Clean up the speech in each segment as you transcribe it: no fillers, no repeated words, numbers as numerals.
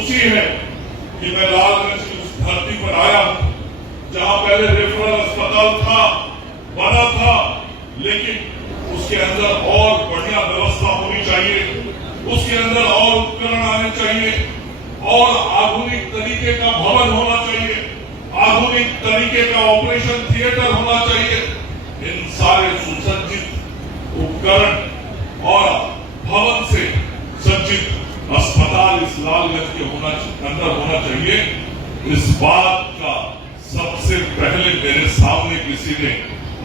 खुशी है कि मैं लालगंज की उस धरती पर आया हूं जहां पहले रेफरल अस्पताल था, बना था, लेकिन उसके अंदर और बढ़िया व्यवस्था होनी चाहिए, उसके अंदर और उपकरण आने चाहिए और आधुनिक तरीके का भवन होना चाहिए, आधुनिक तरीके का ऑपरेशन थिएटर होना चाहिए। इन सारे सुसज्जित उपकरण और भवन से सज्जित अस्पताल इस लालगंज के अंदर होना चाहिए। इस बात का सबसे पहले मेरे सामने किसी ने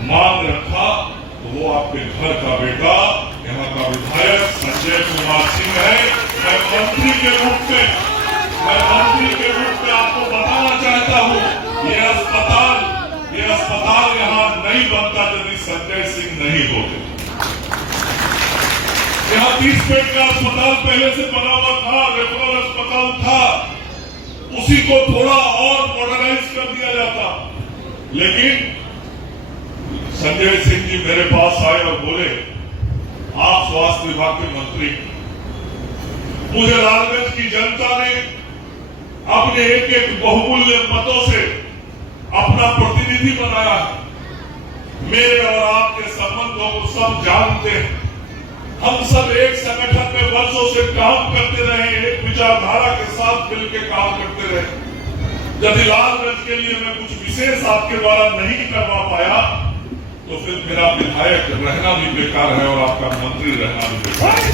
मांग रखा तो वो आपके घर का बेटा, यहाँ का विधायक संजय कुमार सिंह है। मैं मंत्री के रूप में आपको बताना चाहता हूँ ये अस्पताल यहाँ नहीं बनता यदि संजय सिंह नहीं होते। यहाँ 30 बेड का अस्पताल पहले से बना हुआ था, रेफरल अस्पताल था, उसी को थोड़ा और मॉडर्नाइज कर दिया जाता। लेकिन संजय सिंह जी मेरे पास आए और बोले, आप स्वास्थ्य विभाग के मंत्री, मुझे लालगंज की जनता ने अपने एक एक बहुमूल्य मतों से अपना प्रतिनिधि बनाया है। मेरे और आपके संबंधों को सब जानते हैं। हम सब एक संगठन में वर्षों से काम करते रहे, एक विचारधारा के साथ मिलकर काम करते रहे। यदि लालगंज के लिए मैं कुछ विशेष आपके द्वारा नहीं करवा पाया तो फिर मेरा विधायक रहना भी बेकार है और आपका मंत्री रहना भी बेकार है।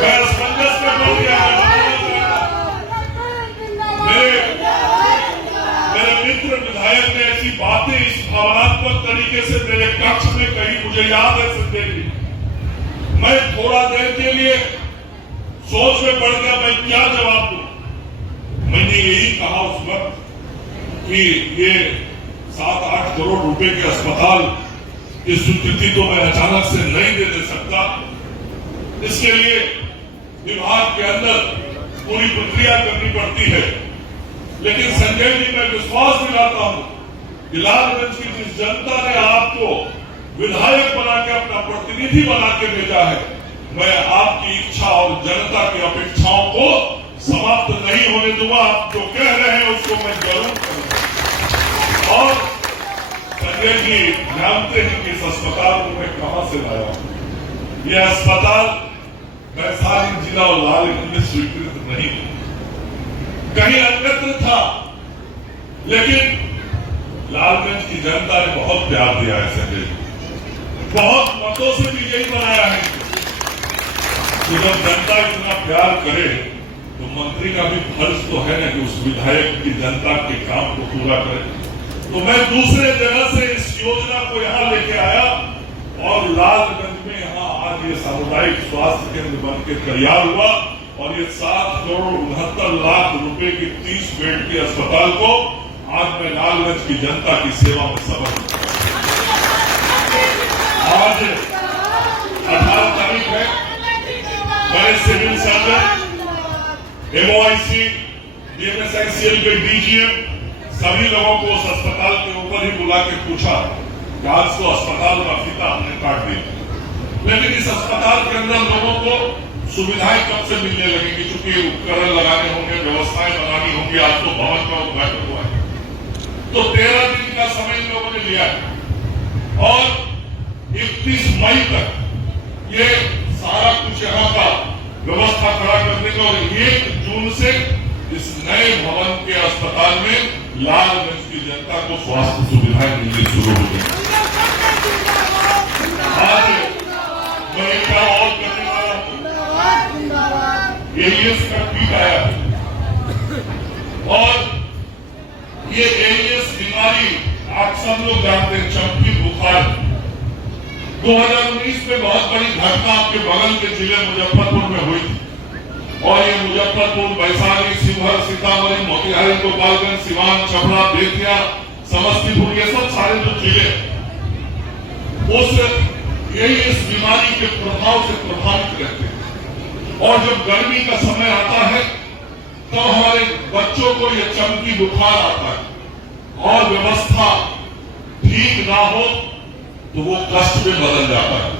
मैं असमंजस में पड़ गया। मेरे मित्र विधायक ने ऐसी बातें इस भावनात्मक तरीके से मेरे कक्ष में कही, मुझे याद है संजय जी। मैं थोड़ा देर के लिए सोच में पड़ गया मैं क्या जवाब दूं। मैंने यही कहा उस वक्त कि ये 7-8 करोड़ रुपए के अस्पताल की स्वीकृति तो मैं अचानक से नहीं दे सकता। इसके लिए विभाग के अंदर पूरी प्रक्रिया करनी पड़ती है। लेकिन संजय जी, मैं विश्वास दिलाता हूं कि लालगंज की जिस जनता ने आपको विधायक बना के अपना प्रतिनिधि बना के भेजा है, मैं आपकी इच्छा और जनता की अपेक्षाओं को समाप्त नहीं होने दूंगा। आप जो कह रहे हैं उसको मैं जरूर करूंगा। और संजय जी जानते हैं कि इस अस्पताल को मैं कहां से लाया हूं। यह अस्पताल वैशाली जिला और लालगंज में स्वीकृत नहीं है, कहीं अन्यत्र था, लेकिन लालगंज की जनता ने बहुत प्यार दिया है संजय जी, बहुत मतों से विजयी बनाया है। तो जब जनता इतना प्यार करे तो मंत्री का भी फर्ज तो है ना कि उस विधायक की जनता के काम को पूरा करे। तो मैं दूसरे जगह से इस योजना को यहाँ लेके आया और लालगंज में यहाँ आज ये सामुदायिक स्वास्थ्य केंद्र बन के तैयार हुआ और ये 7 करोड़ 69 लाख रुपए की 30 बेड के अस्पताल को आज मैं लालगंज की जनता की सेवा में समर्पित कर। आज 18 तारीख है। मैं सिविल सर्जन, MOIC, DMSICL के DGM सभी लोगों को उस अस्पताल के ऊपर ही बुला के पूछा कि आज तो अस्पताल का फीता हमने काट दिया, लेकिन इस अस्पताल के अंदर लोगों को सुविधाएं कब से मिलने लगेंगी, क्योंकि उपकरण लगाने होंगे, व्यवस्थाएं बनानी होंगी। आज तो भवन का उद्घाटन हुआ है, तो 13 दिन का समय लोगों ने लिया है और 31 मई तक ये सारा कुछ यहाँ का व्यवस्था खड़ा करने का और 1 जून से इस नए भवन के अस्पताल में लालगंज की जनता को स्वास्थ्य सुविधाएं मिलनी शुरू हो गई। आज मैं क्या और करने वाला हूं, एलियस का टीका आया और ये एलियस बीमारी आप सब लोग जानते हैं, चमकी बुखार 2019 में बहुत बड़ी घटना आपके बगल के जिले मुजफ्फरपुर में हुई थी और ये मुजफ्फरपुर, वैशाली, शिवहर, सीतामढ़ी, मोतिहारी, गोपालगंज, सिवान, छपरा, बेतिया, समस्तीपुर, ये सब सारे जो जिले उस यही इस बीमारी के प्रभाव से प्रभावित रहते हैं और जब गर्मी का समय आता है तब हमारे बच्चों को ये चमकी बुखार आता है और व्यवस्था ठीक ना हो तो वो कष्ट में बदल जाता है।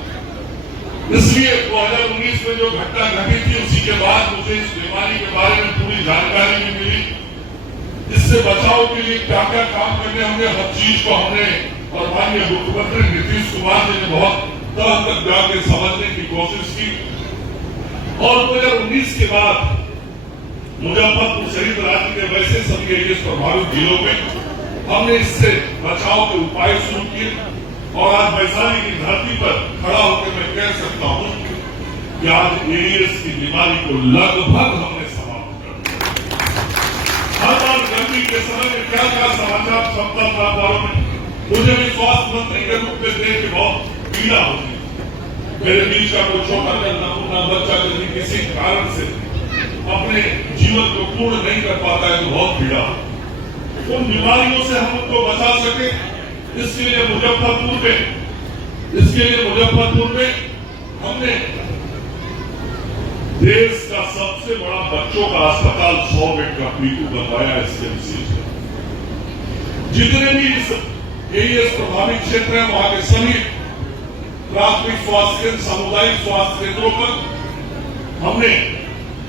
इसलिए 2019 में जो घटना घटी थी उसी के बाद मुझे इस बीमारी के बारे में पूरी जानकारी भी मिली। इससे बचाव के लिए क्या क्या काम करने होंगे, हर चीज को हमने और माननीय मुख्यमंत्री नीतीश कुमार जी ने बहुत तरह तक जाके समझने की कोशिश की। और 2019 के बाद मुजफ्फरपुर सहित राज्य के वैसे सभी एरिया प्रभावित जिलों में हमने इससे बचाव के उपाय शुरू किए। और आज वैशाली की धरती पर खड़ा होकर मैं कह सकता हूं कि आज एईएस की बीमारी को लगभग हमने समाप्त कर दिया। हर बार गर्मी के समय में क्या क्या समाचार क्षमता वालों में मुझे भी स्वास्थ्य मंत्री के रूप में देख के बहुत पीड़ा होती है। मेरे बीच का कोई छोटा नमूना बच्चा यदि किसी कारण से अपने जीवन को पूर्ण नहीं कर पाता है तो बहुत पीड़ा। उन बीमारियों से हम उनको बचा सके इसके लिए मुजफ्फरपुर में हमने देश का सबसे बड़ा बच्चों का अस्पताल 100 बेड का पीटू बनवाया। इसके जितने भी इस एईएस प्रभावित क्षेत्र है वहां के सभी प्राथमिक स्वास्थ्य केंद्र, सामुदायिक स्वास्थ्य केंद्रों पर हमने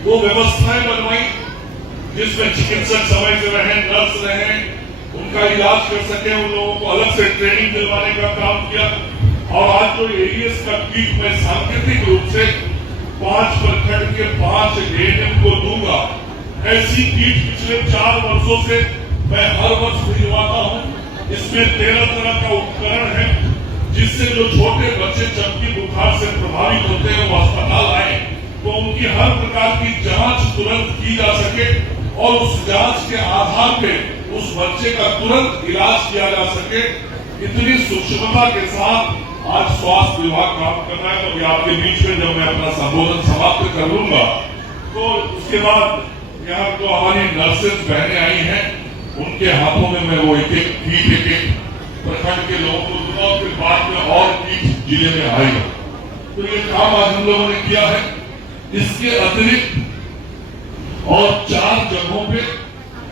वो व्यवस्थाएं बनवाई जिसमें चिकित्सक समय से रहे, नर्स रहे, उनका इलाज कर सके, उन लोगों को अलग से ट्रेनिंग दिलवाने का काम किया। और आज जो एईएस का किट मैं सांकेतिक रूप से 5 प्रखंड के 5 एएनएम को दूंगा। ऐसी किट पिछले 4 वर्षों से मैं हर वर्ष भिजवाता हूं। इसमें 13 तरह का उपकरण है जिससे जो छोटे बच्चे चमकी बुखार से प्रभावित होते हैं वो अस्पताल आए तो उनकी हर प्रकार की जांच तुरंत की जा सके और उस जांच के आधार पे उस बच्चे का तुरंत इलाज किया जा सके। इतनी सूक्ष्मता के साथ आज स्वास्थ्य विभाग काम कर रहा है। तो आपके बीच में जब मैं अपना संबोधन समाप्त कर लूंगा तो उसके बाद यहाँ जो हमारी नर्सेज बहनें आई हैं उनके हाथों में मैं वो एक एक किट एक प्रखंड के लोगों को दूंगा और फिर बाद में और किट जिले में आएगा। तो ये काम आज हम लोगों ने किया है। इसके अतिरिक्त और 4 जगहों पे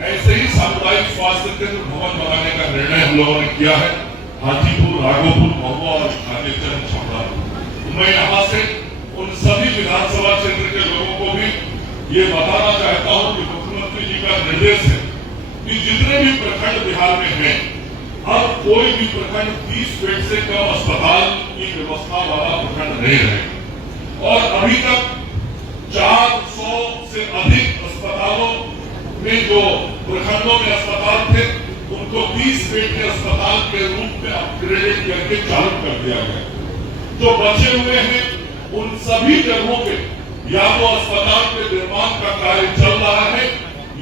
ऐसे ही सामुदायिक स्वास्थ्य केंद्र भवन बनाने का निर्णय हम लोगों ने किया है। हाजीपुर, राघोपुर, महुआ और कालीचरण, छपरा। मैं यहाँ से उन सभी विधानसभा क्षेत्र के लोगों को भी ये बताना चाहता हूँ कि मुख्यमंत्री जी का निर्देश है कि जितने भी प्रखंड बिहार में हैं अब कोई भी प्रखंड 30 बेड से कम अस्पताल की व्यवस्था वाला प्रखंड नहीं रहे। और अभी तक 400 से अधिक अस्पतालों में जो प्रखंडों में अस्पताल थे उनको 20 बेड के अस्पताल के रूप में अपग्रेड करके चालू कर दिया गया। जो बचे हुए हैं उन सभी जगहों पे या तो अस्पताल के निर्माण का कार्य चल रहा है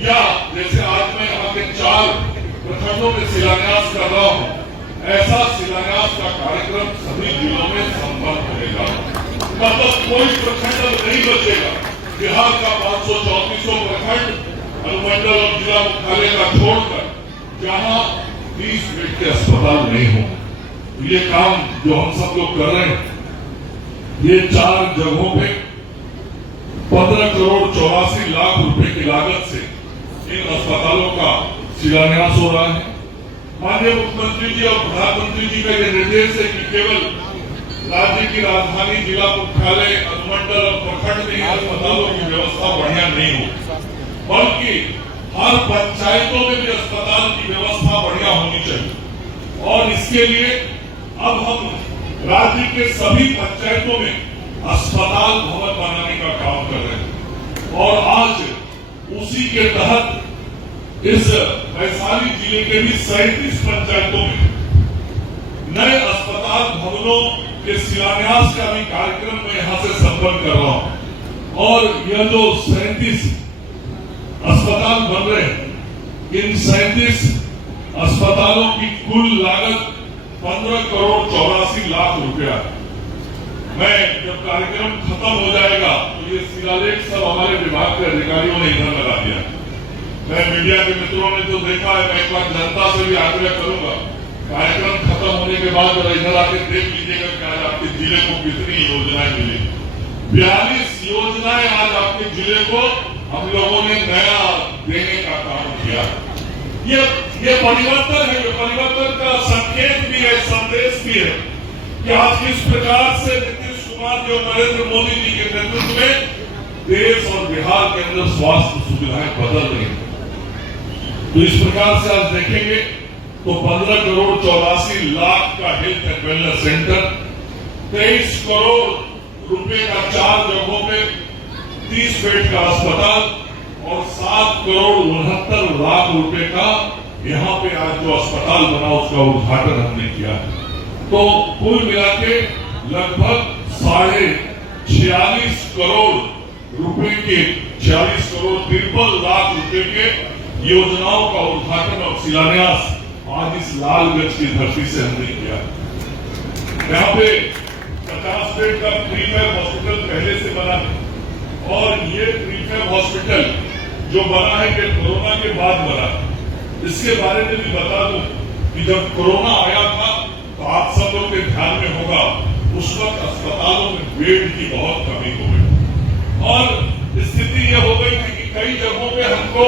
या जैसे आज मैं यहाँ के 4 प्रखंडों में शिलान्यास कर रहा हूँ, ऐसा शिलान्यास का कार्यक्रम सभी जिलों में संपन्न होगा। मतलब कोई प्रखंड नहीं बचेगा। बिहार का 534 प्रखंड अनुमंडल और जिला मुख्यालय का छोड़कर जहां 30 बेड के अस्पताल नहीं हो। ये काम जो हम सब लोग कर रहे हैं ये 4 जगहों पे 15 करोड़ 84 लाख रुपए की लागत से इन अस्पतालों का शिलान्यास हो रहा है। माननीय मुख्यमंत्री जी और प्रधानमंत्री जी का ये निर्देश है कि केवल राज्य की राजधानी, जिला मुख्यालय, अनुमंडल और प्रखंड में अस्पतालों की व्यवस्था बढ़िया नहीं हो बल्कि हर पंचायतों में भी अस्पताल की व्यवस्था बढ़िया होनी चाहिए। और इसके लिए अब हम राज्य के सभी पंचायतों में अस्पताल भवन बनाने का काम कर रहे हैं। और आज उसी के तहत इस वैशाली जिले के भी 37 पंचायतों में नए अस्पताल भवनों के शिलान्यास का भी कार्यक्रम मैं यहाँ से संपन्न कर रहा हूँ। और यह जो 37 अस्पताल बन रहे हैं, इन 37 अस्पतालों की कुल लागत 15 करोड़ 84 लाख रुपया है। मैं जब कार्यक्रम खत्म हो जाएगा तो ये शिलालेख सब हमारे विभाग के अधिकारियों ने इधर लगा दिया। मैं मीडिया के मित्रों ने तो देखा है, मैं एक बार जनता से भी आग्रह करूंगा, कार्यक्रम खत्म होने के बाद इधर आके देख लीजिएगा कि आज आपके जिले को कितनी योजनाएं मिली। 42 योजनाएं आज आपके जिले को हम लोगों ने नया देने का काम किया। ये परिवर्तन है, ये परिवर्तन का संकेत भी है, संदेश भी है कि आज किस प्रकार से नीतीश कुमार जी और नरेंद्र मोदी जी के नेतृत्व में देश और बिहार के अंदर स्वास्थ्य सुविधाएं बदल रही हैं। तो इस प्रकार से आज देखेंगे तो 15 करोड़ 84 लाख का health and wellness centre, 23 crore रुपए का 4 जगहों पे 30 बेड का अस्पताल और 7 करोड़ 69 लाख रुपए का यहाँ पे आज जो अस्पताल बना उसका उद्घाटन हमने किया। तो कुल मिला के लगभग 46.5 करोड़ रुपए के 46 करोड़ 53 लाख रुपए के योजनाओं का उद्घाटन और शिलान्यास आज इस लालगंज की धरती से हमने किया। यहाँ पे 50 बेड का प्रीफेब हॉस्पिटल पहले से बना है और ये प्रीफेब हॉस्पिटल जो बना है कि कोरोना के बाद बना। इसके बारे में भी बता दूं कि जब कोरोना आया था तो आप सब लोग के ध्यान में होगा उस वक्त अस्पतालों में बेड की बहुत कमी हो गई और स्थिति यह हो गई थी कि कई जगहों पे हमको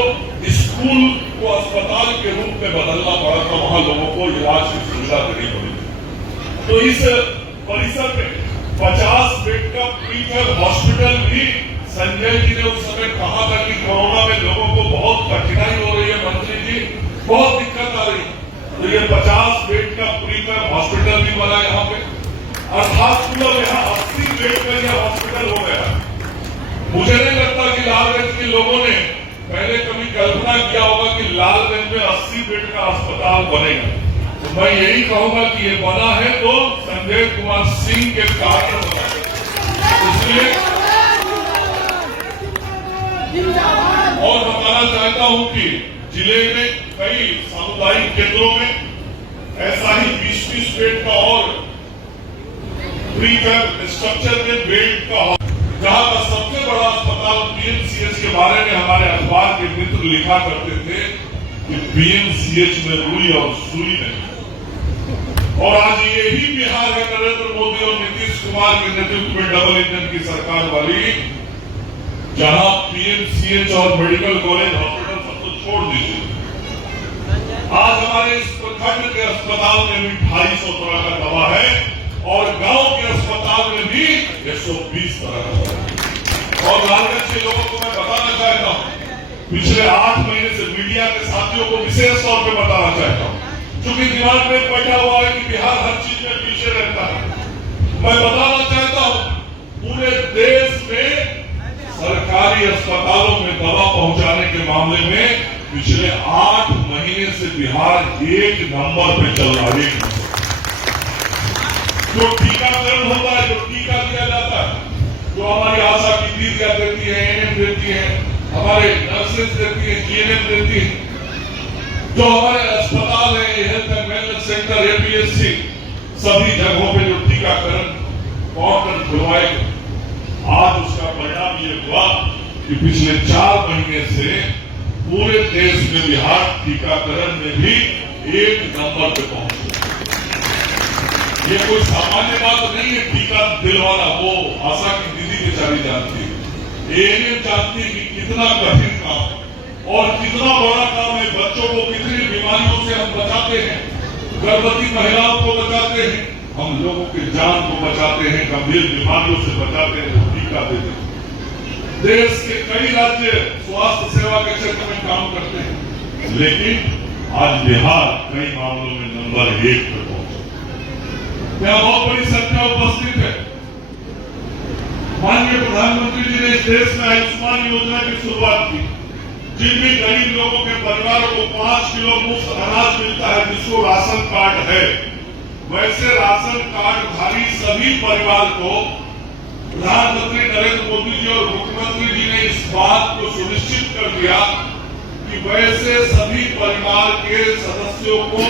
स्कूल को अस्पताल के रूप में बदलना पड़ा था, वहां लोगों को इलाज की सुविधा देनी पड़ी। तो इस परिसर में 50 बेड का प्रीफेब हॉस्पिटल भी संजय जी ने उस समय कहा था कि कोरोना में लोगों को बहुत कठिनाई हो रही है, मंत्री जी बहुत दिक्कत आ रही है। तो ये 50 बेड का प्रीफेब हॉस्पिटल भी बना यहाँ पे, अर्थात पूरा यहाँ 80 बेड का यह हॉस्पिटल हो गया। मुझे नहीं लगता कि लालगंज के लोगों ने पहले कभी कल्पना किया होगा कि लालगंज में 80 बेड का अस्पताल बनेगा। तो मैं यही कहूंगा कि ये बना है तो संजय कुमार सिंह के कारण बना है। इसलिए और बताना चाहता हूं कि जिले में कई सामुदायिक केंद्रों में ऐसा ही 20-20 बेड का और प्रीफेब स्ट्रक्चर में बेड का, जहां का सबसे बड़ा अस्पताल पीएमसीएच के बारे में हमारे अखबार के मित्र लिखा करते थे कि पीएमसीएच में रुई और सुई नहीं। और आज यही बिहार है नरेंद्र मोदी और नीतीश कुमार के नेतृत्व में डबल इंजन की सरकार वाली, जहां पीएमसीएच और मेडिकल कॉलेज हॉस्पिटल सब तो छोड़ दीजिए, आज हमारे इस प्रखंड के अस्पताल में भी 250 तरह का दवा है और गांव के अस्पताल में भी 120 तरह का दवा है। और लालगंज के लोगों को मैं बताना चाहता हूं, पिछले 8 महीने से मीडिया के साथियों को विशेष तौर पर बताना चाहता हूं, क्योंकि दिमाग में बैठा हुआ है कि बिहार हर चीज में पीछे रहता है। मैं बताना चाहता हूं पूरे देश में सरकारी अस्पतालों में दवा पहुंचाने के मामले में पिछले 8 महीने से बिहार 1 नंबर पे चल रहा है। जो टीकाकरण होता है, जो टीका दिया जाता है, जो हमारी आशा की दीदियां देती है, एएनएम देती है, हमारे नर्सेज देती है, जीएनएम देती है, जो हमारे अस्पताल है, health and wellness centre, APSC, सभी जगहों पे जो टीकाकरण काउंटर खुलवाएगा, आज उसका परिणाम ये हुआ कि पिछले 4 महीने से पूरे देश में बिहार टीकाकरण में भी 1 नंबर पे पहुंचे। ये कोई सामान्य बात नहीं है टीका दिलवाना, वो आशा की दीदी बेचारी जानती है, एएनएम जानती है कि कितना कठिन काम है और कितना बड़ा काम है। बच्चों को कितनी बीमारियों से हम बचाते हैं, गर्भवती महिलाओं को बचाते हैं, हम लोगों की जान को बचाते हैं, गंभीर बीमारियों से बचाते हैं, टीका देते हैं। देश के कई राज्य स्वास्थ्य सेवा के क्षेत्र में काम करते हैं, लेकिन आज बिहार कई मामलों में नंबर 1 पर पहुंचा। यहाँ बहुत बड़ी संख्या उपस्थित है। माननीय प्रधानमंत्री जी ने इस देश में आयुष्मान योजना की शुरुआत की, जिन भी गरीब लोगों के परिवारों को 5 किलो मुफ्त अनाज मिलता है, जिसको राशन कार्ड है, वैसे राशन कार्डधारी सभी परिवार को प्रधानमंत्री नरेंद्र मोदी जी और मुख्यमंत्री जी ने इस बात को सुनिश्चित कर दिया कि वैसे सभी परिवार के सदस्यों को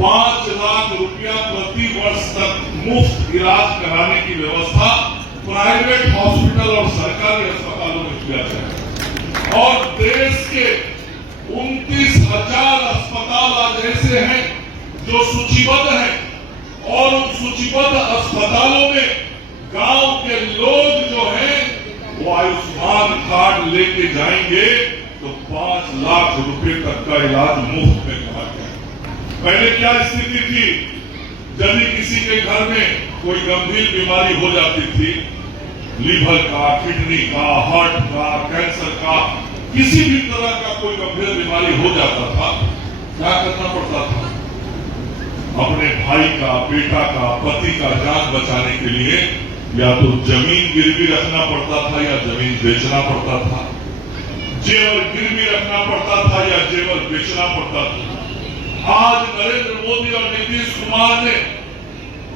5 लाख रुपया प्रति वर्ष तक मुफ्त इलाज कराने की व्यवस्था प्राइवेट हॉस्पिटल और सरकारी अस्पतालों में किया जाए। और देश के 29,000 अस्पताल आज ऐसे हैं जो सूचीबद्ध हैं, और उन सूचीबद्ध अस्पतालों में गांव के लोग जो हैं वो आयुष्मान कार्ड लेके जाएंगे तो 5 लाख रुपए तक का इलाज मुफ्त में करा गया। पहले क्या स्थिति थी, यदि किसी के घर में कोई गंभीर बीमारी हो जाती थी, लीवर का, किडनी का, हार्ट का, कैंसर का, किसी भी तरह का कोई गंभीर बीमारी हो जाता था, क्या करना पड़ता था? अपने भाई का, बेटा का, पति का जान बचाने के लिए या तो जमीन गिरवी रखना पड़ता था या जमीन बेचना पड़ता था, जेवर गिरवी रखना पड़ता था या जेवर बेचना पड़ता था। आज नरेंद्र मोदी और नीतीश कुमार ने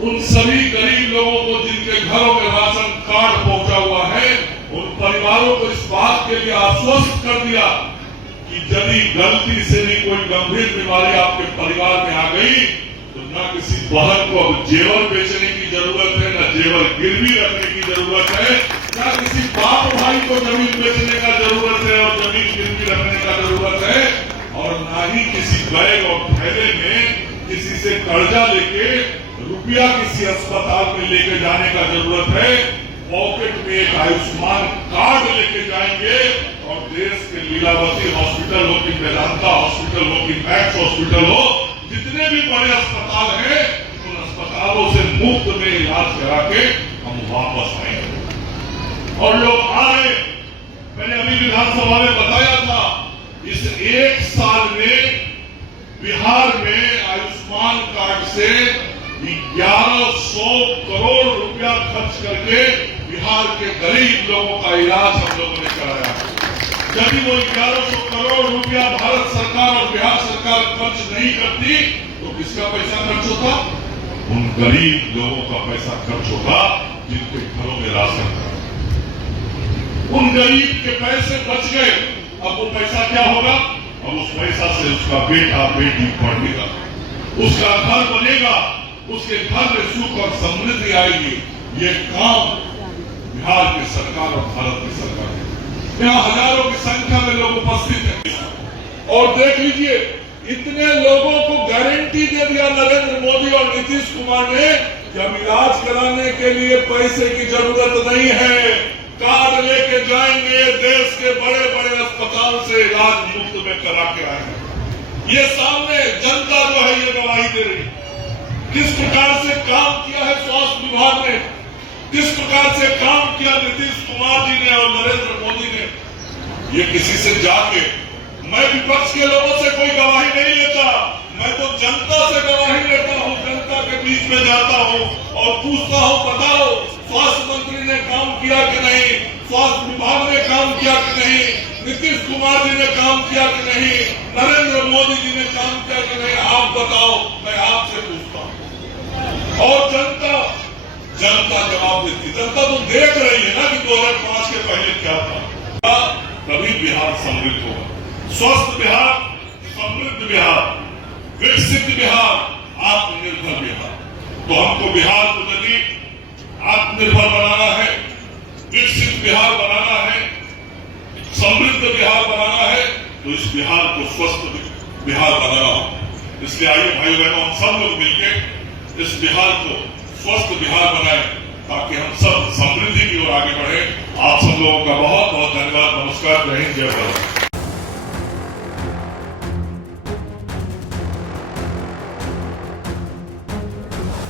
उन सभी गरीब लोगों को जिनके घरों में राशन कार्ड पहुंचा हुआ है, उन परिवारों को इस बात के लिए आश्वस्त कर दिया कि यदि गलती से भी कोई गंभीर बीमारी आपके परिवार में आ गई तो न किसी बहन को अब जेवर बेचने की जरूरत है, न जेवर गिरवी रखने की जरूरत है, न किसी बाप भाई को जमीन बेचने का जरूरत है और जमीन गिरवी रखने का जरूरत है, और न ही किसी बैग और थैले में किसी से कर्जा लेके रुपया किसी अस्पताल में लेके जाने का जरूरत है। पॉकेट में एक आयुष्मान कार्ड लेके जाएंगे और देश के लीलावती हॉस्पिटल हो कि वेदांता हॉस्पिटल हो कि मैक्स हॉस्पिटल हो, जितने भी बड़े अस्पताल हैं, उन अस्पतालों से मुफ्त में इलाज करा के हम वापस आएंगे। और लोग आ रहे, मैंने अभी विधानसभा में बताया था, इस एक साल में बिहार में आयुष्मान कार्ड से 1100 करोड़ रुपया खर्च करके बिहार के गरीब लोगों का इलाज हम लोगों ने कराया। यदि वो 1100 करोड़ रुपया भारत सरकार और बिहार सरकार खर्च नहीं करती तो किसका पैसा खर्च होता? उन गरीब लोगों का पैसा खर्च होता जिनके घरों में राशन था। उन गरीब के पैसे बच गए। अब वो पैसा क्या होगा? अब उस पैसा से उसका बेटा बेटी पढ़ेगा, उसका घर बनेगा, उसके घर में सुख और समृद्धि आएगी। ये काम बिहार की सरकार और भारत की सरकार है। यहाँ हजारों की संख्या में लोग उपस्थित हैं और देख लीजिए, इतने लोगों को गारंटी दे दिया नरेंद्र मोदी और नीतीश कुमार ने कि हम इलाज कराने के लिए पैसे की जरूरत नहीं है, कार्ड लेके जाएंगे, देश के बड़े बड़े अस्पताल से इलाज मुफ्त में करा के आएंगे। ये सामने जनता जो है ये गवाही दे रही, किस प्रकार से काम किया है स्वास्थ्य विभाग ने, किस प्रकार से काम किया नीतीश कुमार जी ने और नरेंद्र मोदी ने। ये किसी से जाके, मैं विपक्ष के लोगों से कोई गवाही नहीं लेता, मैं तो जनता से गवाही लेता हूँ, जनता के बीच में जाता हूँ और पूछता हूँ, बताओ स्वास्थ्य मंत्री ने काम किया कि नहीं, स्वास्थ्य विभाग ने काम किया कि नहीं, नीतीश कुमार जी ने काम किया कि नहीं, नरेंद्र मोदी जी ने काम किया कि नहीं, आप बताओ, मैं आपसे पूछता हूँ। और जनता जवाब देती। जनता तो देख रही है ना कि 2005 के पहले क्या था। तभी बिहार समृद्ध होगा, स्वस्थ बिहार, समृद्ध बिहार, विकसित बिहार, आत्मनिर्भर बिहार। तो हमको बिहार को यदि आत्मनिर्भर बनाना है, विकसित बिहार बनाना है, समृद्ध बिहार बनाना है, तो इस बिहार को स्वस्थ बिहार बनाना हो। इसलिए आइए भाई बहनों, हम सब लोग मिलकर इस बिहार को स्वस्थ बिहार बनाए ताकि हम सब समृद्धि की ओर आगे बढ़े। आप सब लोगों का बहुत बहुत धन्यवाद। नमस्कार, जय हिंद, जय भारत।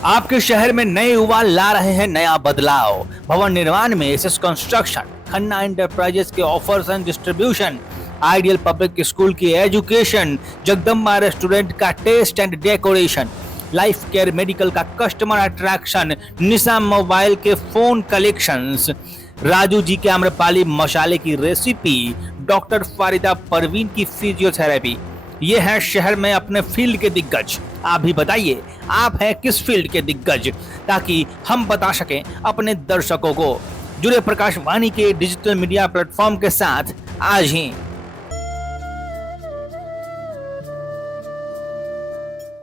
आपके शहर में नए युवा ला रहे हैं नया बदलाव। भवन निर्माण में एसएस कंस्ट्रक्शन, खन्ना एंटरप्राइजेस के offers and distribution, ideal public school की एजुकेशन, जगदम्बा रेस्टोरेंट का taste and decoration, life care medical का कस्टमर अट्रैक्शन, निशा मोबाइल के फोन कलेक्शंस, राजू जी के आम्रपाली मसाले की रेसिपी, डॉक्टर फारिदा परवीन की फिजियोथेरेपी। ये है शहर में अपने फील्ड के दिग्गज। आप भी बताइए, आप हैं किस फील्ड के दिग्गज, ताकि हम बता सकें अपने दर्शकों को। जुड़े प्रकाशवाणी के डिजिटल मीडिया प्लेटफॉर्म के साथ आज ही।